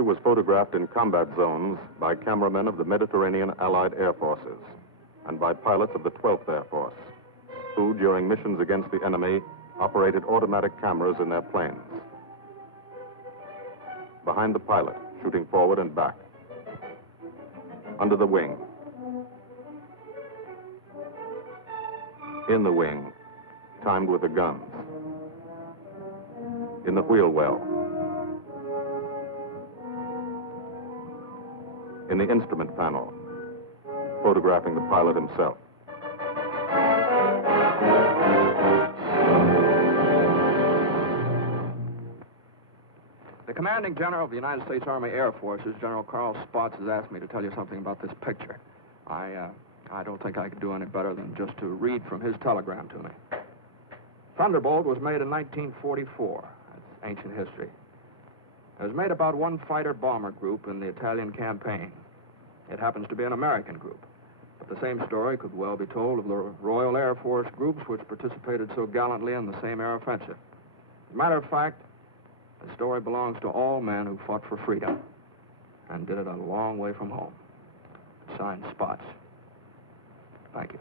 picture was photographed in combat zones by cameramen of the Mediterranean Allied Air Forces and by pilots of the 12th Air Force, who, during missions against the enemy, operated automatic cameras in their planes. Behind the pilot, shooting forward and back. Under the wing. In the wing, timed with the guns. In the wheel well. In the instrument panel, photographing the pilot himself. The commanding general of the United States Army Air Forces, General Carl Spaatz, has asked me to tell you something about this picture. I don't think I could do any better than just to read from his telegram to me. Thunderbolt was made in 1944. That's ancient history. It was made about one fighter-bomber group in the Italian campaign. It happens to be an American group. But the same story could well be told of the Royal Air Force groups which participated so gallantly in the same air offensive. As a matter of fact, the story belongs to all men who fought for freedom and did it a long way from home. Signed, Spaatz. Thank you.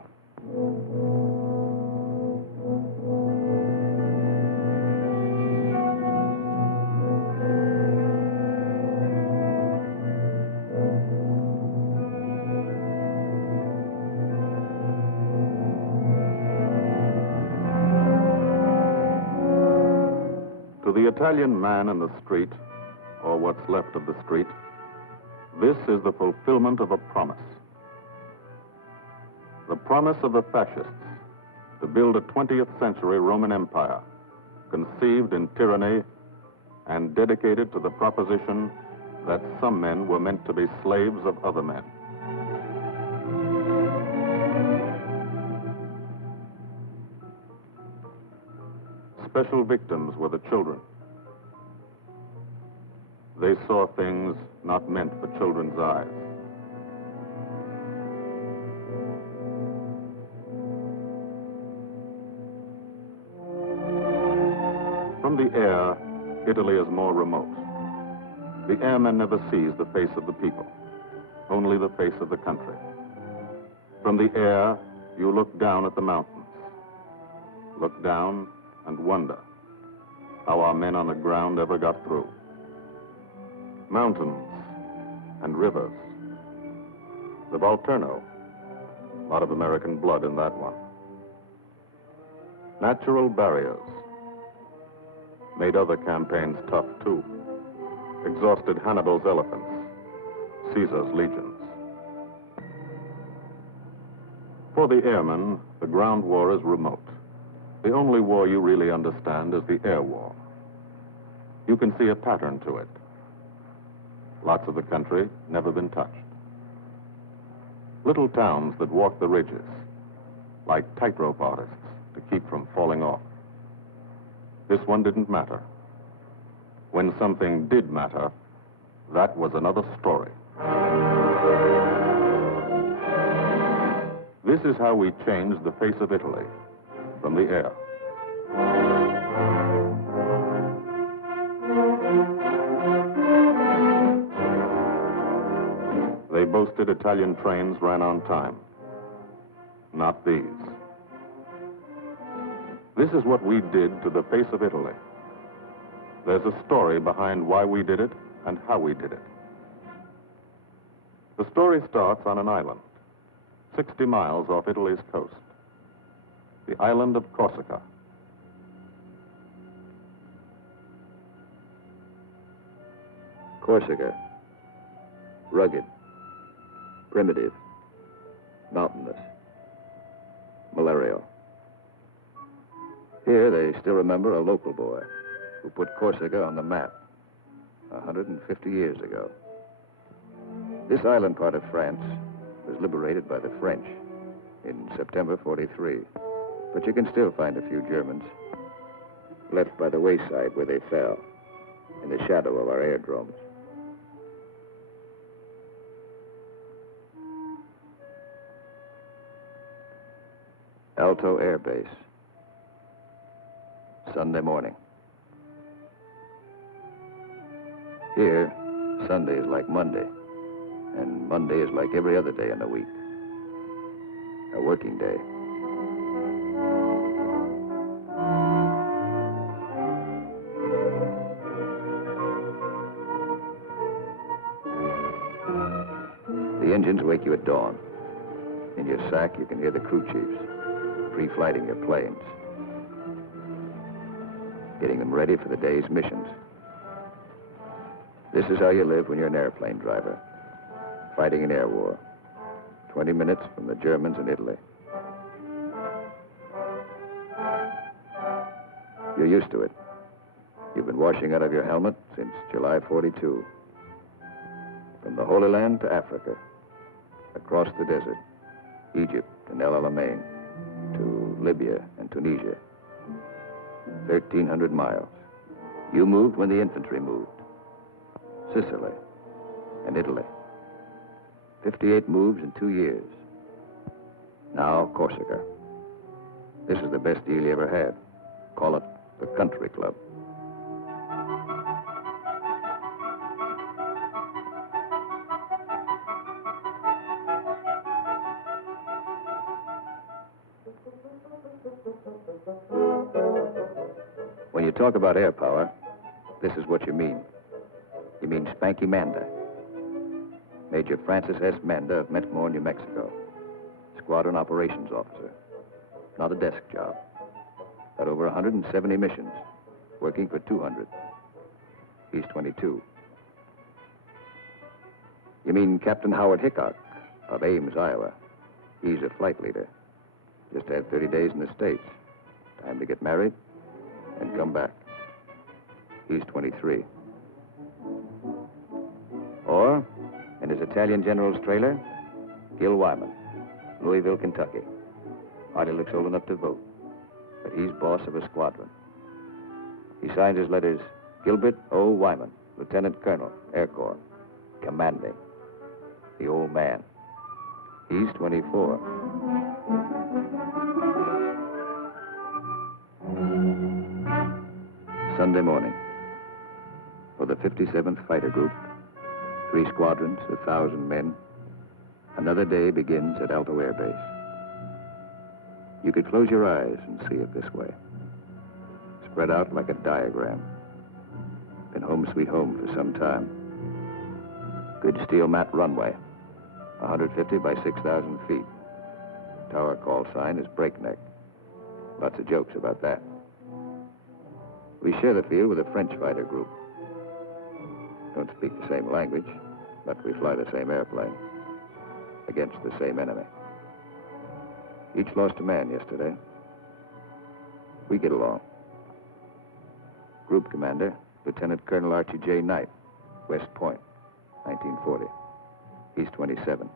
To the Italian man in the street, or what's left of the street, this is the fulfillment of a promise. The promise of the fascists to build a 20th century Roman Empire, conceived in tyranny and dedicated to the proposition that some men were meant to be slaves of other men. Special victims were the children. They saw things not meant for children's eyes. From the air, Italy is more remote. The airman never sees the face of the people, only the face of the country. From the air, you look down at the mountains. Look down and wonder how our men on the ground ever got through. Mountains and rivers. The Volturno, a lot of American blood in that one. Natural barriers made other campaigns tough too. Exhausted Hannibal's elephants, Caesar's legions. For the airmen, the ground war is remote. The only war you really understand is the air war. You can see a pattern to it. Lots of the country never been touched. Little towns that walk the ridges, like tightrope artists to keep from falling off. This one didn't matter. When something did matter, that was another story. This is how we changed the face of Italy, from the air. They boasted Italian trains ran on time. Not these. This is what we did to the face of Italy. There's a story behind why we did it and how we did it. The story starts on an island, 60 miles off Italy's coast. The island of Corsica. Corsica. Rugged. Primitive. Mountainous. Malarial. Here they still remember a local boy who put Corsica on the map 150 years ago. This island part of France was liberated by the French in September 43. But you can still find a few Germans left by the wayside where they fell, in the shadow of our aerodromes. Alto Air Base. Sunday morning. Here, Sunday is like Monday, and Monday is like every other day in the week. A working day. The engines wake you at dawn. In your sack, you can hear the crew chiefs pre-flighting your planes, getting them ready for the day's missions. This is how you live when you're an airplane driver, fighting an air war, 20 minutes from the Germans in Italy. You're used to it. You've been washing out of your helmet since July 42. From the Holy Land to Africa, across the desert, Egypt and El Alamein, to Libya and Tunisia. 1,300 miles. You moved when the infantry moved. Sicily and Italy. 58 moves in 2 years. Now Corsica. This is the best deal you ever had. Call it the country club. When you talk about air power, this is what you mean. You mean Spanky Manda. Major Francis S. Manda of Metmore, New Mexico. Squadron operations officer. Not a desk job. Got over 170 missions, working for 200. He's 22. You mean Captain Howard Hickok of Ames, Iowa. He's a flight leader. Just had 30 days in the States. Time to get married and come back. He's 23. Or, in his Italian general's trailer, Gil Wyman, Louisville, Kentucky. Hardly looks old enough to vote, but he's boss of a squadron. He signs his letters, Gilbert O. Wyman, Lieutenant Colonel, Air Corps, commanding. The old man. He's 24. Sunday morning. For the 57th Fighter Group, 3 squadrons, 1,000 men, another day begins at Alto Air Base. You could close your eyes and see it this way. Spread out like a diagram. Been home sweet home for some time. Good steel mat runway, 150 by 6,000 feet. Tower call sign is Breakneck. Lots of jokes about that. We share the field with a French fighter group. Don't speak the same language, but we fly the same airplane against the same enemy. Each lost a man yesterday. We get along. Group commander, Lieutenant Colonel Archie J. Knight, West Point, 1940. He's 27.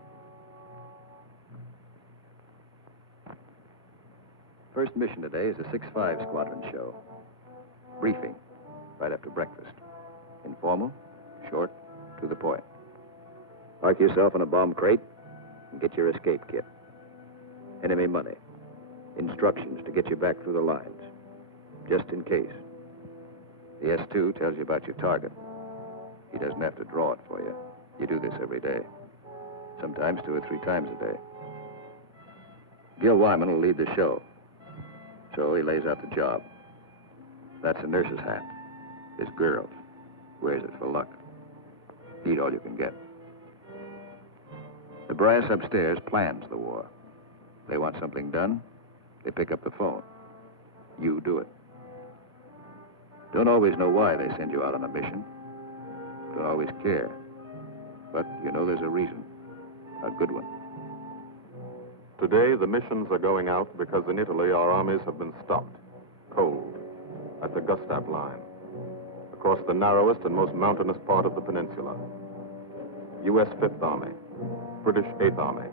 First mission today is a 6-5 squadron show. Briefing, right after breakfast. Informal, short, to the point. Park yourself in a bomb crate and get your escape kit. Enemy money. Instructions to get you back through the lines, just in case. The S2 tells you about your target. He doesn't have to draw it for you. You do this every day. Sometimes 2 or 3 times a day. Gil Wyman will lead the show. So he lays out the job. That's a nurse's hat. This girl wears it for luck. Eat all you can get. The brass upstairs plans the war. They want something done, they pick up the phone. You do it. Don't always know why they send you out on a mission. Don't always care. But you know there's a reason. A good one. Today, the missions are going out because in Italy, our armies have been stopped, cold, at the Gustav Line, across the narrowest and most mountainous part of the peninsula. U.S. 5th Army, British 8th Army,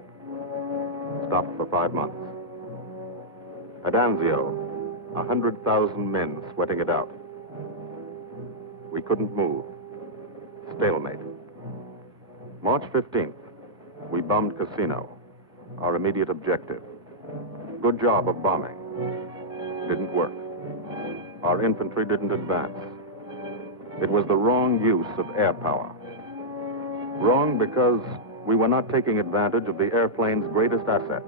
stopped for 5 months. At Anzio, 100,000 men sweating it out. We couldn't move. Stalemate. March 15th, we bombed Casino, our immediate objective. Good job of bombing. Didn't work. Our infantry didn't advance. It was the wrong use of air power. Wrong because we were not taking advantage of the airplane's greatest asset,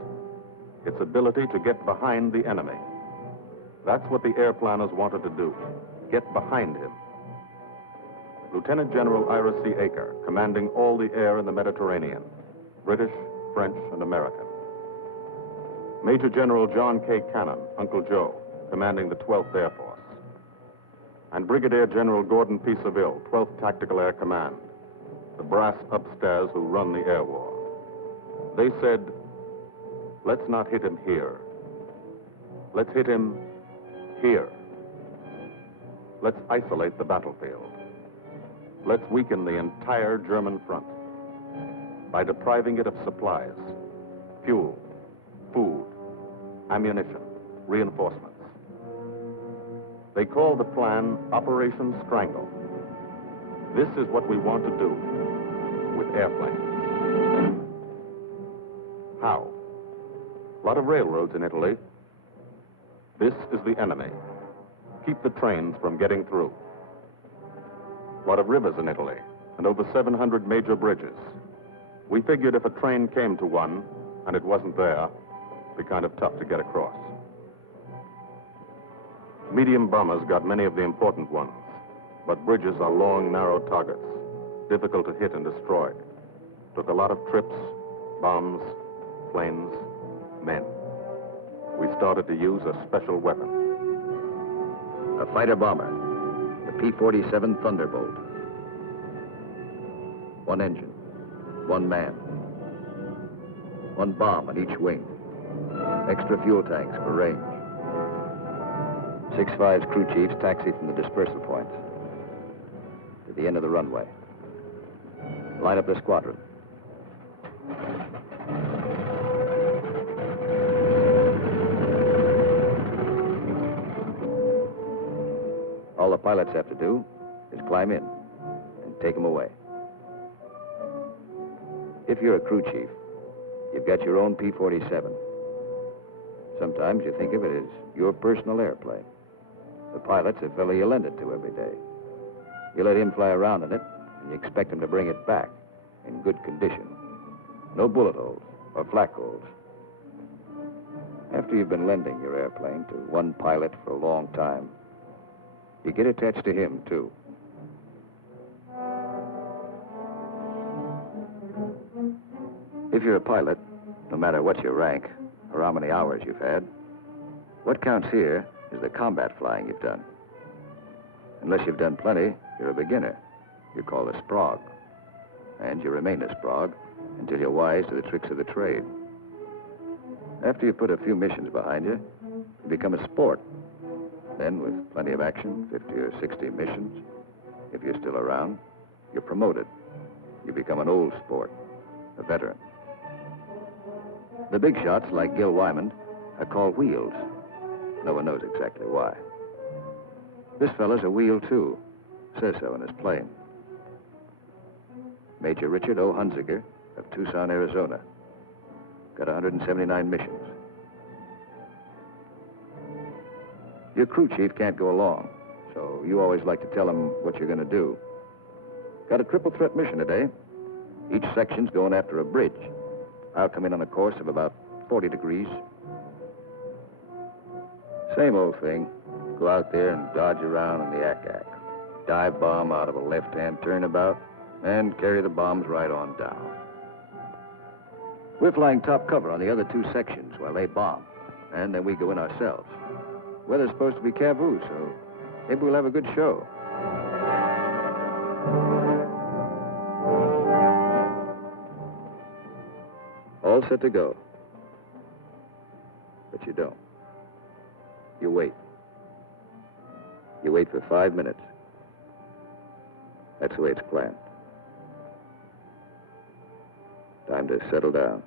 its ability to get behind the enemy. That's what the airplanners wanted to do, get behind him. Lieutenant General Ira C. Aker, commanding all the air in the Mediterranean, British, French, and American. Major General John K. Cannon, Uncle Joe, commanding the 12th Air Force. And Brigadier General Gordon P. Seville, 12th Tactical Air Command, the brass upstairs who run the air war. They said, let's not hit him here. Let's hit him here. Let's isolate the battlefield. Let's weaken the entire German front by depriving it of supplies, fuel, food, ammunition, reinforcements. They call the plan Operation Strangle. This is what we want to do with airplanes. How? A lot of railroads in Italy. This is the enemy. Keep the trains from getting through. A lot of rivers in Italy, and over 700 major bridges. We figured if a train came to one, and it wasn't there, it'd be kind of tough to get across. Medium bombers got many of the important ones, but bridges are long, narrow targets, difficult to hit and destroy. Took a lot of trips, bombs, planes, men. We started to use a special weapon. A fighter bomber, the P-47 Thunderbolt. One engine, one man, one bomb on each wing, extra fuel tanks for range. 6-5's crew chiefs taxi from the dispersal points to the end of the runway. Line up the squadron. All the pilots have to do is climb in and take them away. If you're a crew chief, you've got your own P-47. Sometimes you think of it as your personal airplane. The pilot's a fellow you lend it to every day. You let him fly around in it, and you expect him to bring it back in good condition. No bullet holes or flak holes. After you've been lending your airplane to one pilot for a long time, you get attached to him, too. If you're a pilot, no matter what your rank or how many hours you've had, what counts here is the combat flying you've done. Unless you've done plenty, you're a beginner. You're called a sprog. And you remain a sprog until you're wise to the tricks of the trade. After you've put a few missions behind you, you become a sport. Then, with plenty of action, 50 or 60 missions, if you're still around, you're promoted. You become an old sport, a veteran. The big shots, like Gil Wyman, are called wheels. No one knows exactly why. This fella's a wheel, too. Says so in his plane. Major Richard O. Hunziker of Tucson, Arizona. Got 179 missions. Your crew chief can't go along, so you always like to tell him what you're going to do. Got a triple threat mission today. Each section's going after a bridge. I'll come in on a course of about 40 degrees. Same old thing. Go out there and dodge around in the ack-ack. Dive bomb out of a left-hand turnabout and carry the bombs right on down. We're flying top cover on the other two sections while they bomb, and then we go in ourselves. Weather's supposed to be Cavoo, so maybe we'll have a good show. All set to go. But you don't. You wait. You wait for 5 minutes. That's the way it's planned. Time to settle down.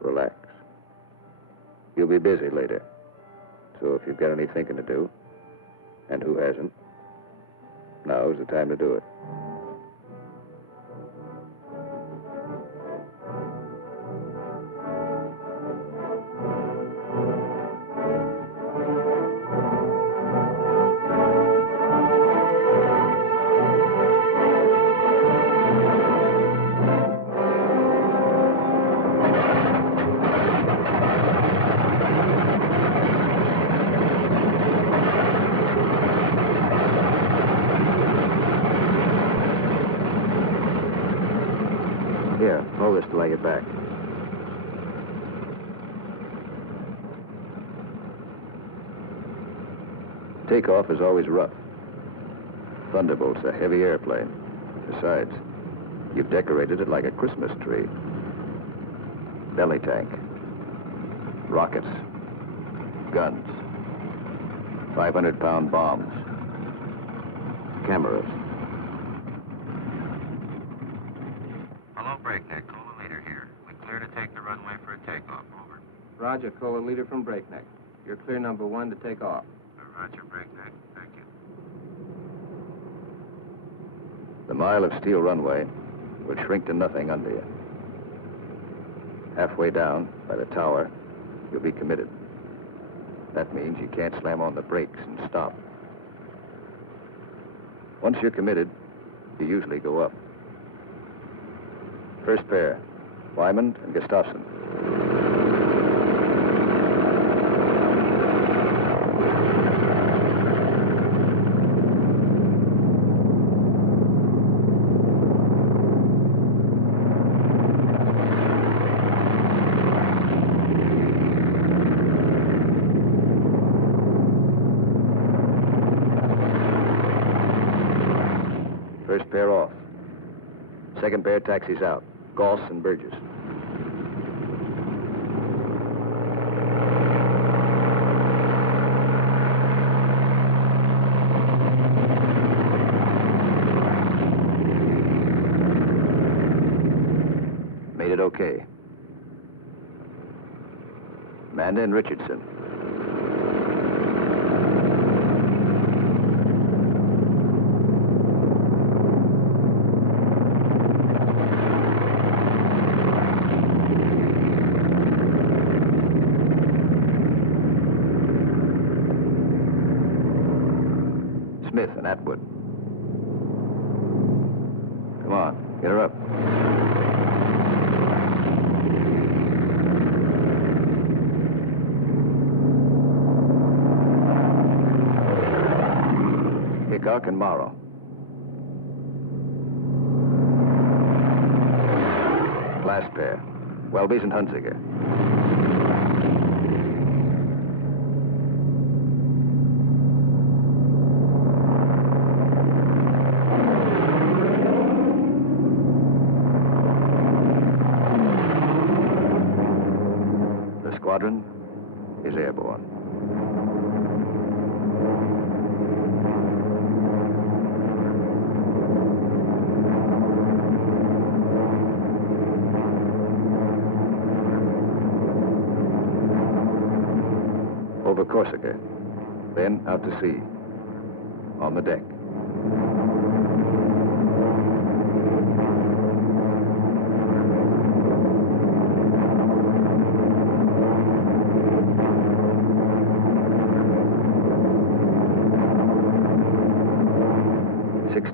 Relax. You'll be busy later. So if you've got any thinking to do, and who hasn't, now's the time to do it. Hold this till I get back. Takeoff is always rough. Thunderbolt's a heavy airplane. Besides, you've decorated it like a Christmas tree. Belly tank. Rockets. Guns. 500-pound bombs. Cameras. Hello, Breakneck. Cola Leader here. We clear to take the runway for a takeoff. Over. Roger, Cola Leader from Breakneck. You're clear number 1 to take off. Roger, Breakneck. Thank you. The mile of steel runway will shrink to nothing under you. Halfway down, by the tower, you'll be committed. That means you can't slam on the brakes and stop. Once you're committed, you usually go up. First pair, Wyman and Gustafson. First pair off. Second pair taxis out. Goss and Burgess. Made it okay. Manda and Richardson. Smith and Atwood. Come on, get her up. Hickok and Morrow. Last pair, Welby's and Hunziker. Squadron is airborne. Over Corsica, then out to sea, on the deck.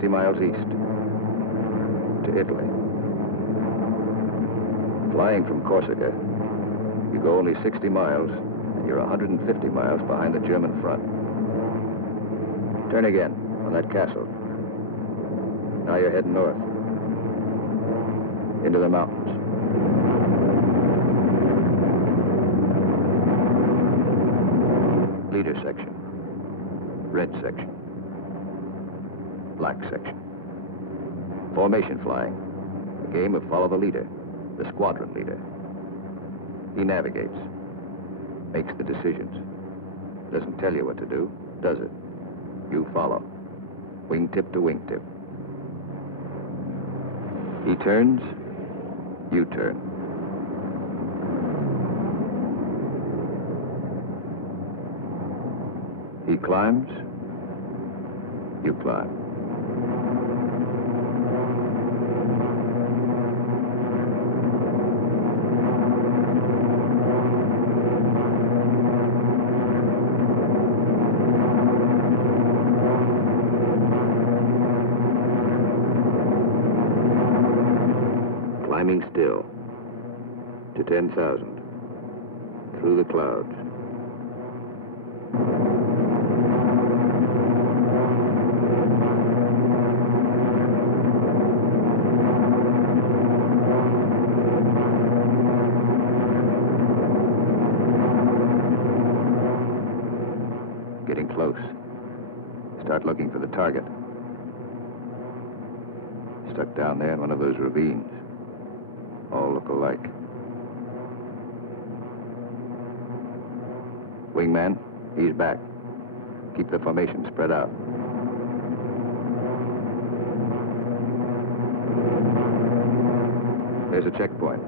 Miles east to Italy. Flying from Corsica, you go only 60 miles and you're 150 miles behind the German front. Turn again on that castle. Now you're heading north into the mountains. Leader section, red section. Black section. Formation flying. A game of follow the leader, the squadron leader. He navigates, makes the decisions. Doesn't tell you what to do, does it? You follow. Wingtip to wingtip. He turns, you turn. He climbs, you climb. Climbing still to 10,000 through the clouds. Getting close. Start looking for the target. Stuck down there in one of those ravines. All look alike. Wingman, he's back. Keep the formation spread out. There's a checkpoint.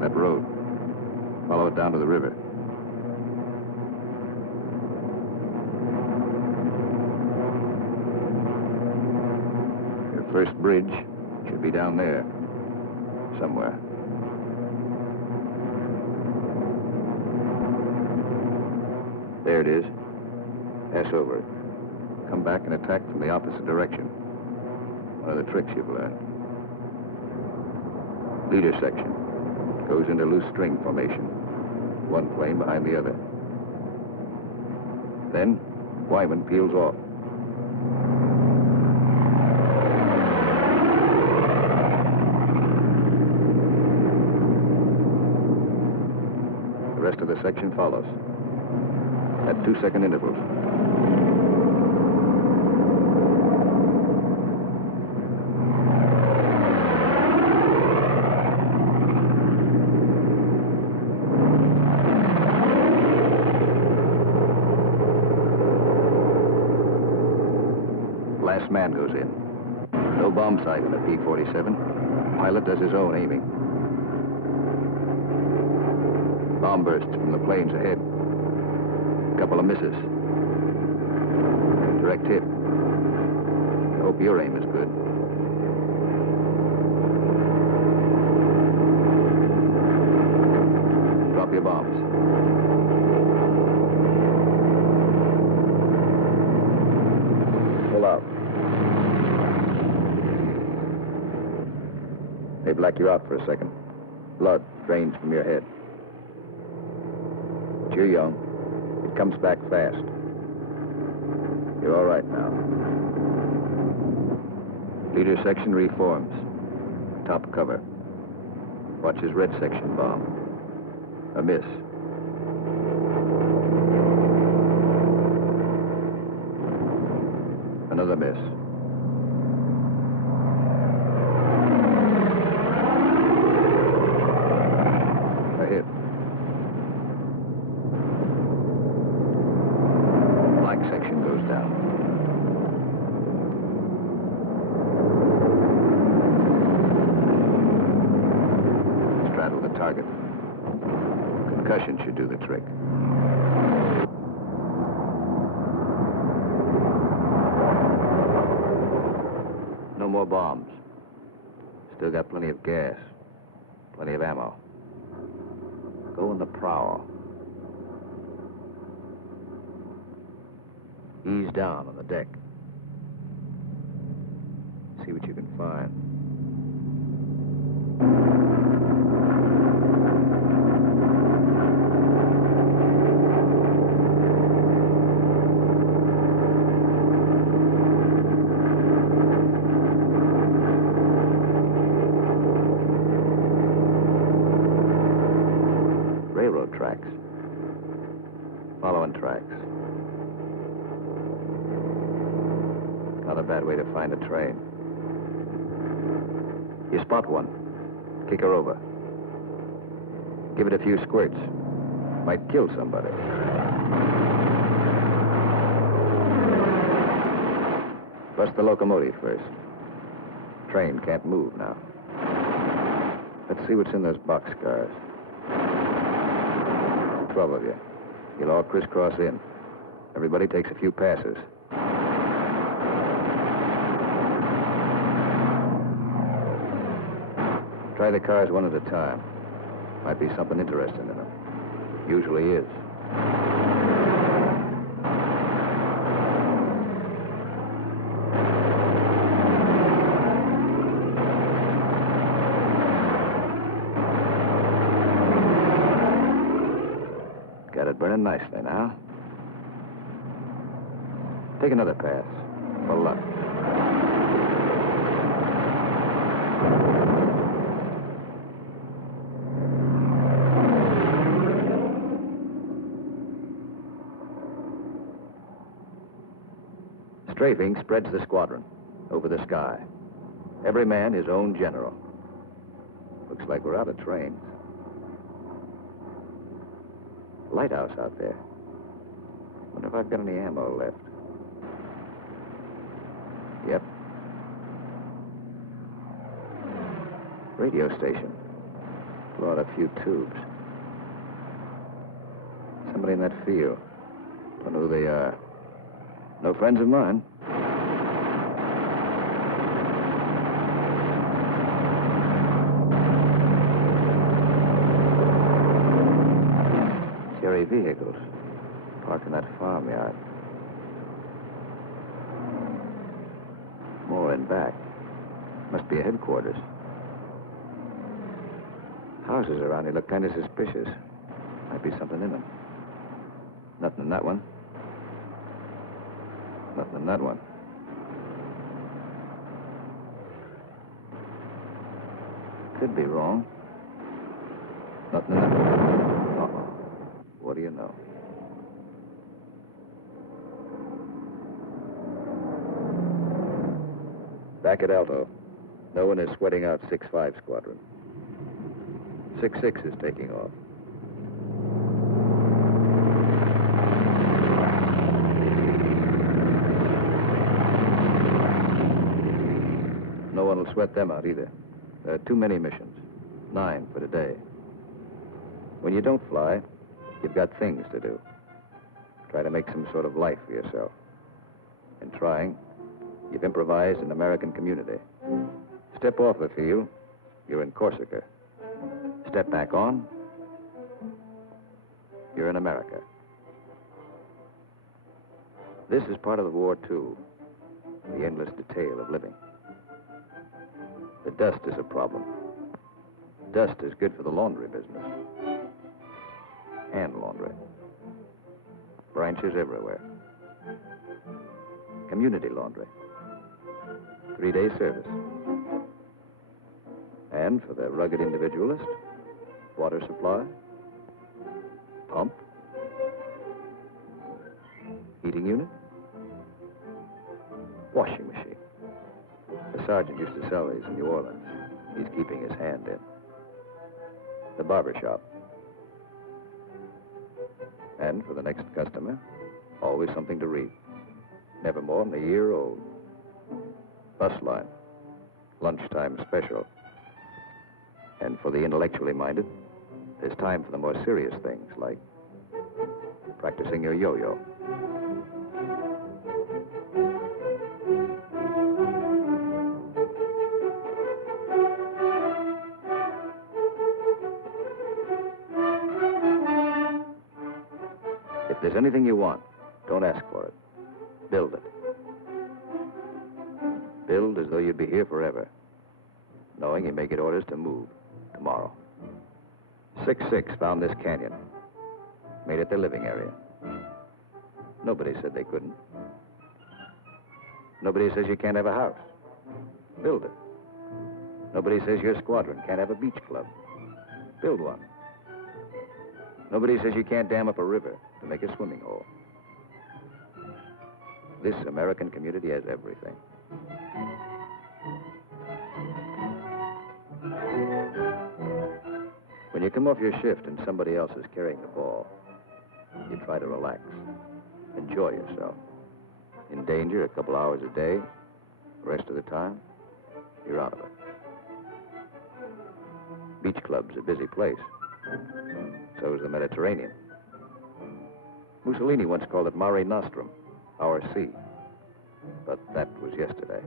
That road. Follow it down to the river. Your first bridge should be down there. Somewhere. There it is. Pass over it. Come back and attack from the opposite direction. One of the tricks you've learned. Leader section. Goes into loose string formation. One plane behind the other. Then, Wyman peels off. The rest of the section follows. At 2-second intervals. Last man goes in. No bomb sight in the P-47. Pilot does his own aiming. Bomb bursts from the planes ahead. Couple of misses. Direct hit. I hope your aim is good. Drop your bombs. Pull out. They black you out for a second. Blood drains from your head. But you're young. It comes back fast. You're all right now. Leader section reforms. Top cover. Watch his red section bomb. A miss. Another miss. A hit. Black section goes down. Straddle the target. Concussion should do the trick. No more bombs. Still got plenty of gas. Plenty of ammo. Go in the prowl. Ease down on the deck. See what you can find. Railroad tracks. Following tracks. Not a bad way to find a train. You spot one. Kick her over. Give it a few squirts. Might kill somebody. Bust the locomotive first. Train can't move now. Let's see what's in those boxcars. 12 of you. You'll all crisscross in. Everybody takes a few passes. Try the cars one at a time. Might be something interesting in them. Usually is. Got it burning nicely now. Take another pass. For luck. Strafing spreads the squadron over the sky. Every man his own general. Looks like we're out of trains. Lighthouse out there. Wonder if I've got any ammo left. Yep. Radio station. Blow out a few tubes. Somebody in that field. Don't know who they are. No friends of mine. Cherry vehicles. Parked in that farmyard. More in back. Must be a headquarters. Houses around here look kind of suspicious. Might be something in them. Nothing in that one. Nothing in that one. Could be wrong. Nothing in that one. Uh-oh. What do you know? Back at Alto. No one is sweating out 6-5 squadron. 6-6 is taking off. No one will sweat them out either. There are too many missions. 9 for today. When you don't fly, you've got things to do. Try to make some sort of life for yourself. In trying, you've improvised an American community. Step off the field, you're in Corsica. Step back on, you're in America. This is part of the war, too. The endless detail of living. The dust is a problem. Dust is good for the laundry business. Hand laundry. Branches everywhere. Community laundry. 3-day service. And for the rugged individualist, water supply, pump, heating unit, washing machine. The sergeant used to sell these in New Orleans. He's keeping his hand in. The barber shop. And for the next customer, always something to read. Never more than a year old. Bus line. Lunchtime special. And for the intellectually minded, there's time for the more serious things, like practicing your yo-yo. If there's anything you want, don't ask for it. Build it. Build as though you'd be here forever, knowing you may get orders to move tomorrow. 6-6 found this canyon. Made it their living area. Nobody said they couldn't. Nobody says you can't have a house. Build it. Nobody says your squadron can't have a beach club. Build one. Nobody says you can't dam up a river to make a swimming hole. This American community has everything. When you come off your shift and somebody else is carrying the ball, you try to relax, enjoy yourself. In danger a couple hours a day, the rest of the time, you're out of it. Beach club's a busy place. So is the Mediterranean. Mussolini once called it Mare Nostrum, our sea. But that was yesterday.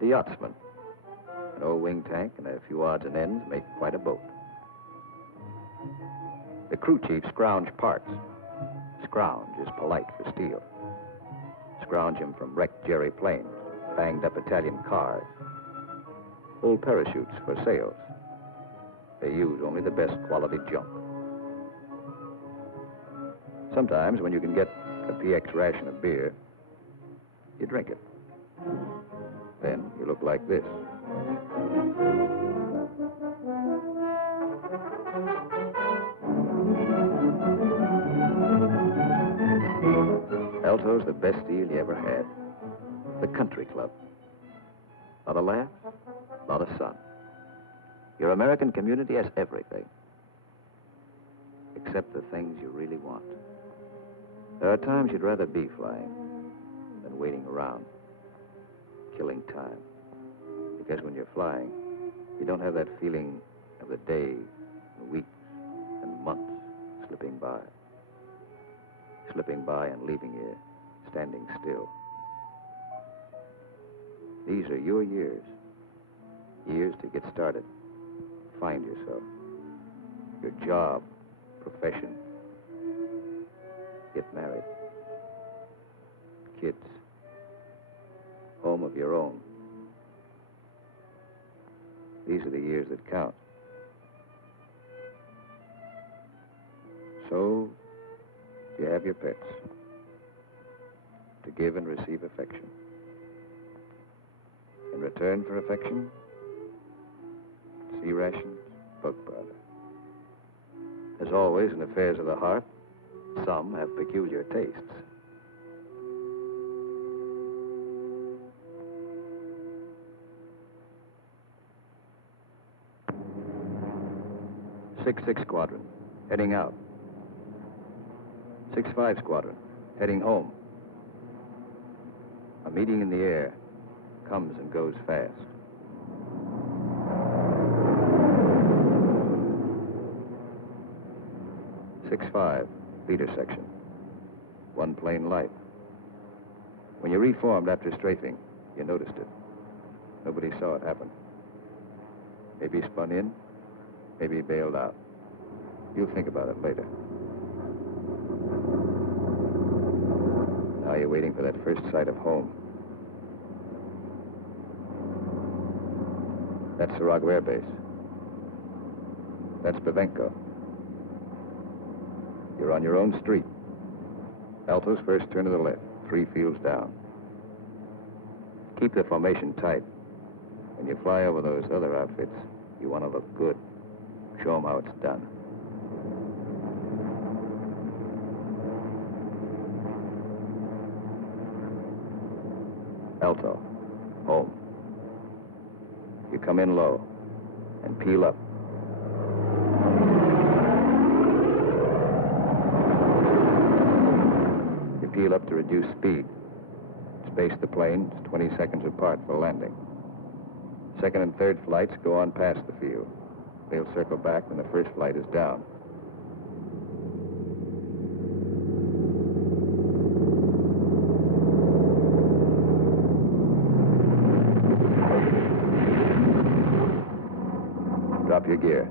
The yachtsman. An old wing tank and a few odds and ends make quite a boat. The crew chief scrounge parts. Scrounge is polite for steel. Scrounge him from wrecked Jerry planes, banged up Italian cars, old parachutes for sails. They use only the best quality junk. Sometimes when you can get a PX ration of beer, you drink it. Then you look like this. Alto's the best deal you ever had. The country club. Lot of laughs, lot of sun. Your American community has everything. Except the things you really want. There are times you'd rather be flying than waiting around, killing time. Because when you're flying, you don't have that feeling of the days and weeks and months slipping by. Slipping by and leaving you standing still. These are your years. Years to get started. Find yourself. Your job, profession. Get married. Kids. Home of your own. These are the years that count. So, you have your pets. To give and receive affection. In return for affection, sea rations, bug powder. As always in affairs of the heart, some have peculiar tastes. Six Squadron, heading out. 6-5 Squadron, heading home. A meeting in the air comes and goes fast. 6-5, leader section. One plane light. When you reformed after strafing, you noticed it. Nobody saw it happen. Maybe spun in, maybe bailed out. You'll think about it later. Now you're waiting for that first sight of home. That's Sarago Air Base. That's Bavenko. You're on your own street. Alto's first turn to the left, 3 fields down. Keep the formation tight. When you fly over those other outfits, you want to look good. Show them how it's done. Alto, home. You come in low and peel up. You peel up to reduce speed. Space the planes 20 seconds apart for landing. Second and third flights go on past the field. They'll circle back when the first flight is down. Drop your gear.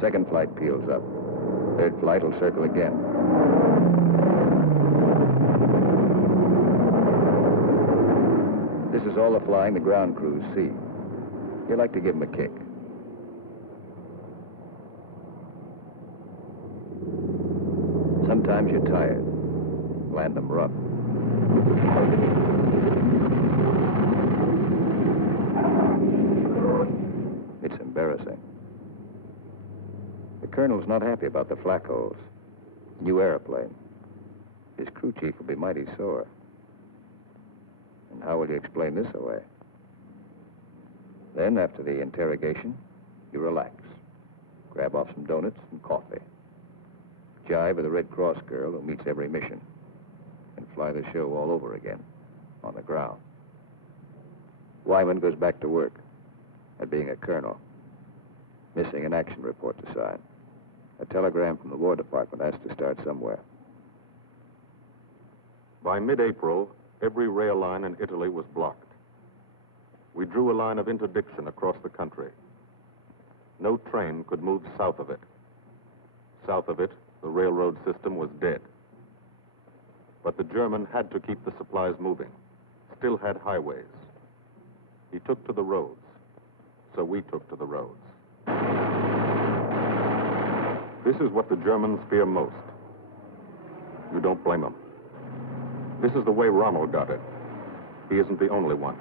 Second flight peels up. Third flight will circle again. This is all the flying the ground crews see. You like to give them a kick. Sometimes you're tired. Land them rough. It's embarrassing. The colonel's not happy about the flak holes. New airplane. His crew chief will be mighty sore. And how will you explain this away? Then, after the interrogation, you relax. Grab off some donuts and coffee. Jive with a Red Cross girl who meets every mission. And fly the show all over again, on the ground. Wyman goes back to work, at being a colonel. Missing an action report to sign. A telegram from the War Department has to start somewhere. By mid-April, every rail line in Italy was blocked. We drew a line of interdiction across the country. No train could move south of it. South of it, the railroad system was dead. But the German had to keep the supplies moving, still had highways. He took to the roads, so we took to the roads. This is what the Germans fear most. You don't blame them. This is the way Rommel got it. He isn't the only one.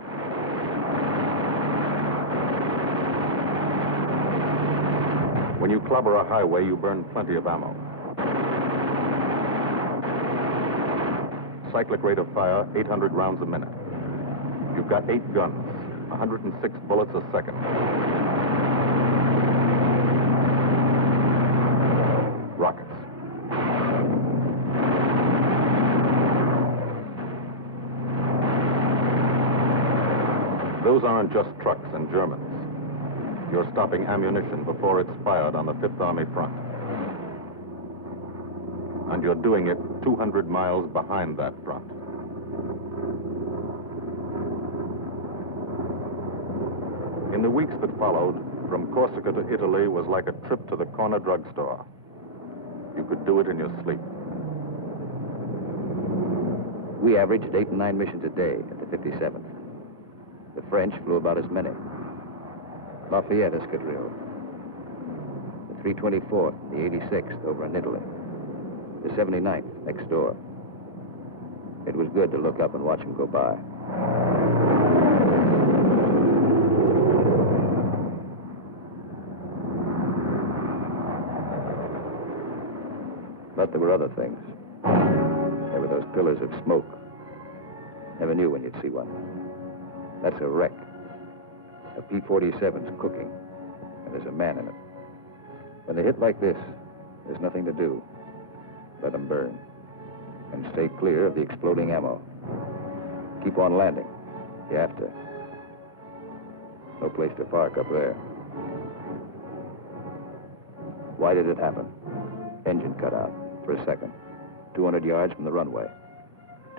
When you clobber a highway, you burn plenty of ammo. Cyclic rate of fire, 800 rounds a minute. You've got 8 guns, 106 bullets a second. Rockets. Those aren't just trucks and Germans. You're stopping ammunition before it's fired on the Fifth Army front. And you're doing it 200 miles behind that front. In the weeks that followed, from Corsica to Italy was like a trip to the corner drugstore. You could do it in your sleep. We averaged 8 and 9 missions a day at the 57th. The French flew about as many. Lafayette Escadrille, the 324th, the 86th over in Italy, the 79th next door. It was good to look up and watch them go by. But there were other things. There were those pillars of smoke. Never knew when you'd see one. That's a wreck. A P-47's cooking, and there's a man in it. When they hit like this, there's nothing to do. Let them burn. And stay clear of the exploding ammo. Keep on landing. You have to. No place to park up there. Why did it happen? Engine cut out for a second. 200 yards from the runway.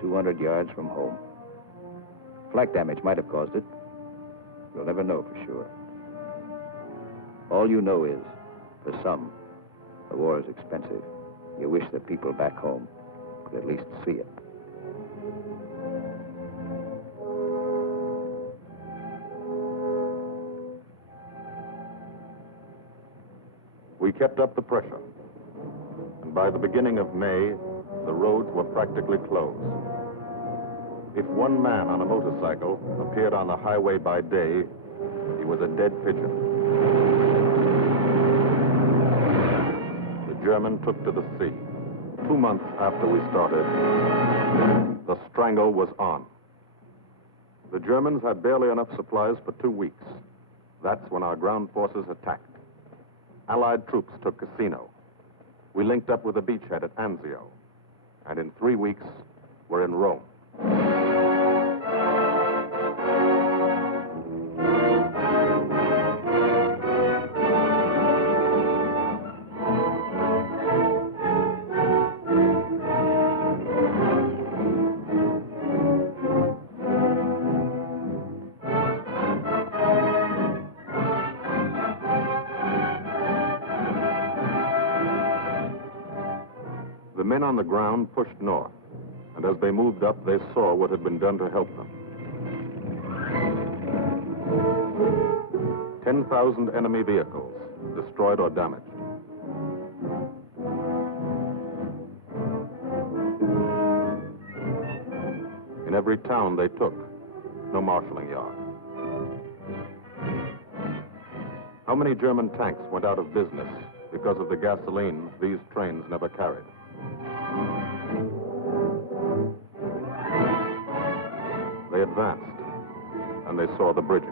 200 yards from home. Flak damage might have caused it. You'll never know for sure. All you know is, for some, the war is expensive. You wish the people back home could at least see it. We kept up the pressure. And by the beginning of May, the roads were practically closed. If one man on a motorcycle appeared on the highway by day, he was a dead pigeon. The German took to the sea. 2 months after we started, the Strangle was on. The Germans had barely enough supplies for 2 weeks. That's when our ground forces attacked. Allied troops took Cassino. We linked up with a beachhead at Anzio. And in 3 weeks, we're in Rome. The men on the ground pushed north, and as they moved up, they saw what had been done to help them. 10,000 enemy vehicles, destroyed or damaged. In every town they took, no marshalling yard. How many German tanks went out of business because of the gasoline these trains never carried? They advanced, and they saw the bridges.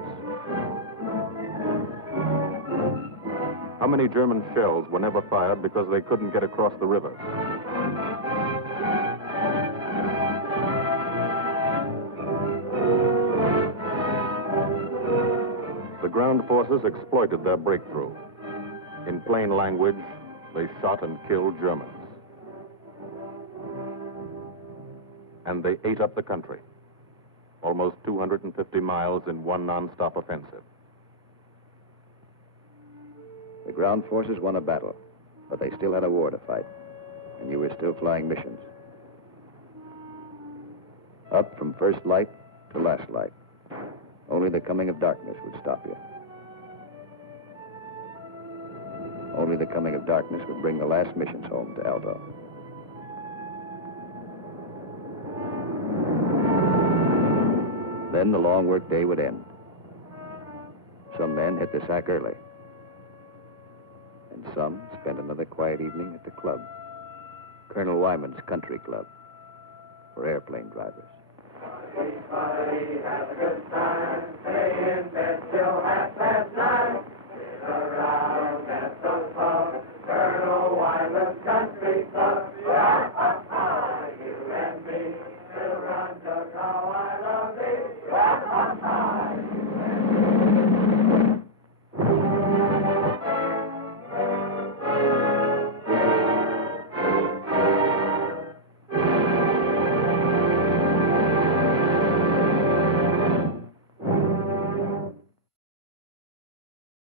How many German shells were never fired because they couldn't get across the rivers? The ground forces exploited their breakthrough. In plain language, they shot and killed Germans. And they ate up the country. Almost 250 miles in one non-stop offensive. The ground forces won a battle, but they still had a war to fight, and you were still flying missions. Up from first light The last light. Only the coming of darkness would stop you. Only the coming of darkness would bring the last missions home to Aldo. Then the long work day would end. Some men hit the sack early. And some spent another quiet evening at the club. Colonel Wyman's Country Club for airplane drivers. Everybody have a good time. Stay in bed till 9:30. Sit around at the pub. Colonel Wyman's Country Club.